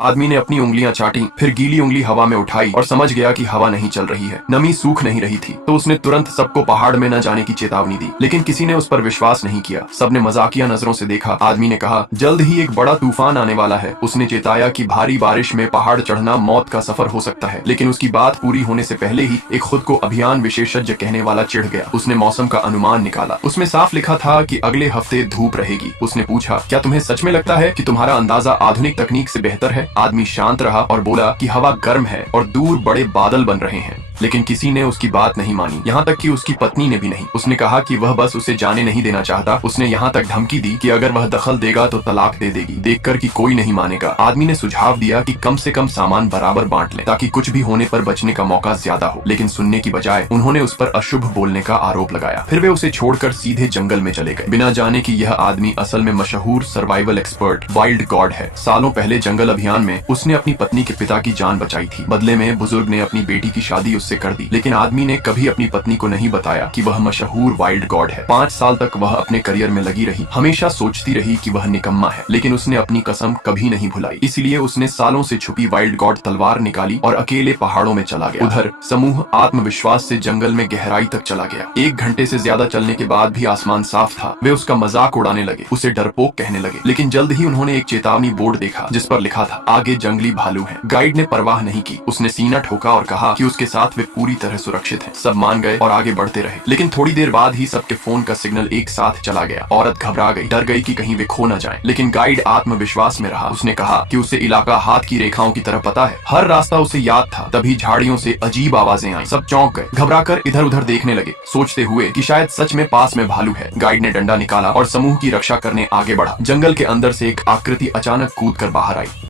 आदमी ने अपनी उंगलियां चाटी, फिर गीली उंगली हवा में उठाई और समझ गया कि हवा नहीं चल रही है, नमी सूख नहीं रही थी। तो उसने तुरंत सबको पहाड़ में न जाने की चेतावनी दी, लेकिन किसी ने उस पर विश्वास नहीं किया। सबने मजाकिया नजरों से देखा। आदमी ने कहा, जल्द ही एक बड़ा तूफान आने वाला है। उसने चेताया कि भारी बारिश में पहाड़ चढ़ना मौत का सफर हो सकता है, लेकिन उसकी बात पूरी होने से पहले ही एक खुद को अभियान विशेषज्ञ कहने वाला चिढ़ गया। उसने मौसम का अनुमान निकाला। उसमें साफ लिखा था कि अगले हफ्ते धूप रहेगी। उसने पूछा, क्या तुम्हें सच में लगता है कि तुम्हारा अंदाजा आधुनिक तकनीक से बेहतर है? आदमी शांत रहा और बोला कि हवा गर्म है और दूर बड़े बादल बन रहे हैं। लेकिन किसी ने उसकी बात नहीं मानी, यहाँ तक कि उसकी पत्नी ने भी नहीं। उसने कहा कि वह बस उसे जाने नहीं देना चाहता। उसने यहाँ तक धमकी दी कि अगर वह दखल देगा तो तलाक दे देगी। देखकर कि कोई नहीं मानेगा, आदमी ने सुझाव दिया कि कम से कम सामान बराबर बांट लें, ताकि कुछ भी होने पर बचने का मौका ज्यादा हो। लेकिन सुनने की बजाय उन्होंने उस पर अशुभ बोलने का आरोप लगाया। फिर वे उसे छोड़कर सीधे जंगल में चले गए, बिना जाने कि यह आदमी असल में मशहूर सर्वाइवल एक्सपर्ट वाइल्ड गॉड है। सालों पहले जंगल अभियान में उसने अपनी पत्नी के पिता की जान बचाई थी। बदले में बुजुर्ग ने अपनी बेटी की शादी उससे कर दी, लेकिन आदमी ने कभी अपनी पत्नी को नहीं बताया कि वह मशहूर वाइल्ड गॉड है। 5 साल तक वह अपने करियर में लगी रही, हमेशा सोचती रही कि वह निकम्मा है, लेकिन उसने अपनी कसम कभी नहीं भुलाई। इसलिए उसने सालों से छुपी वाइल्ड गॉड तलवार निकाली और अकेले पहाड़ों में चला गया। उधर समूह आत्मविश्वास से जंगल में गहराई तक चला गया। 1 घंटे से ज्यादा चलने के बाद भी आसमान साफ था। वे उसका मजाक उड़ाने लगे, उसे डरपोक कहने लगे। लेकिन जल्द ही उन्होंने एक चेतावनी बोर्ड देखा जिस पर लिखा था, आगे जंगली भालू हैं। गाइड ने परवाह नहीं की। उसने सीना ठोका और कहा कि उसके साथ वे पूरी तरह सुरक्षित हैं। सब मान गए और आगे बढ़ते रहे। लेकिन थोड़ी देर बाद ही सबके फोन का सिग्नल एक साथ चला गया। औरत घबरा गई, डर गई कि कहीं वे खो न जाएं। लेकिन गाइड आत्मविश्वास में रहा। उसने कहा कि उसे इलाका हाथ की रेखाओं की तरह पता है, हर रास्ता उसे याद था। तभी झाड़ियों से अजीब आवाजें आई। सब चौंक गए, घबराकर इधर उधर देखने लगे, सोचते हुए कि शायद सच में पास में भालू है। गाइड ने डंडा निकाला और समूह की रक्षा करने आगे बढ़ा। जंगल के अंदर से एक आकृति अचानक कूद कर बाहर आई।